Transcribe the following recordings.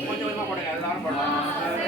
கொஞ்சம் கொஞ்சமாக போடுங்க எல்லாரும் போடலாம்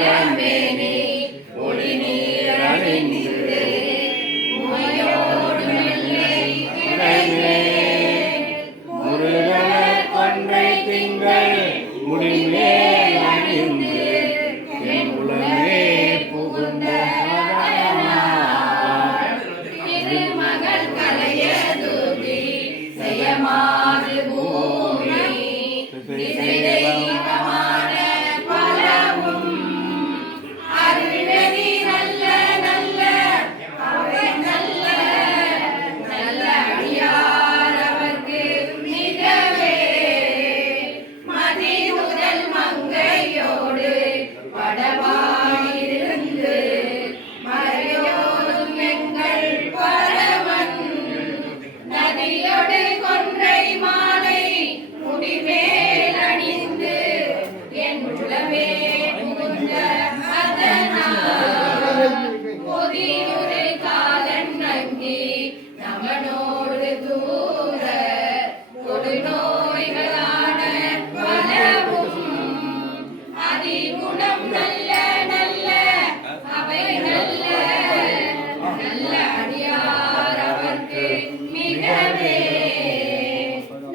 Amen. அதிகுணம் நல்ல நல்ல அவை நல்ல நல்ல அடியார் அவர்க்கு மிகவே.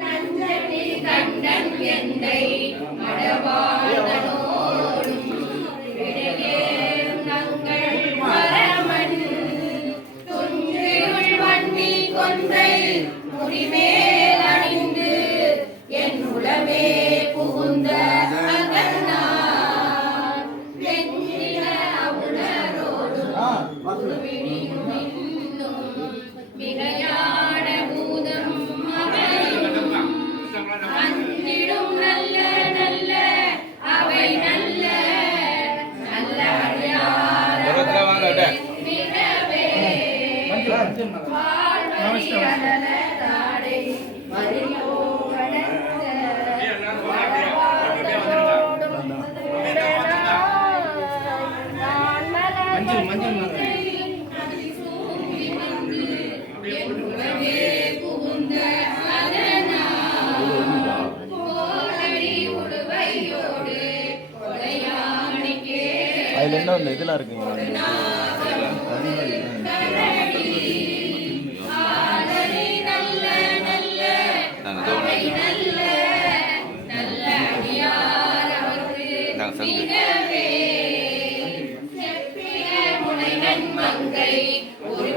நன்றி கண்டன் எந்தை மடவா அதில் என்ன அந்த இதெல்லாம் இருக்குங்க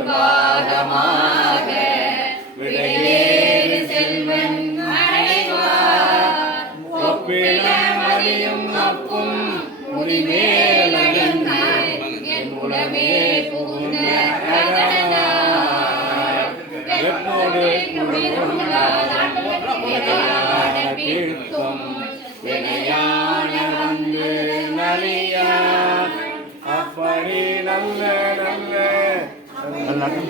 பாகமாக விடையேறு செல்வன் அடைவார் அப்பும் முடிவேலகன் குலமே புகுந்த எப்போது குளிரும் வினையான வந்து நலியா அப்படி நல்ல நல்ல எல்லாத்தையும்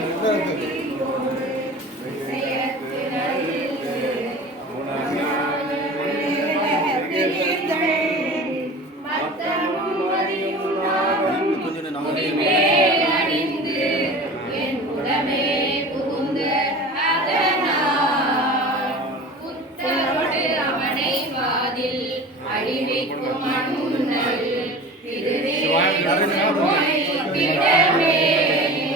nothing.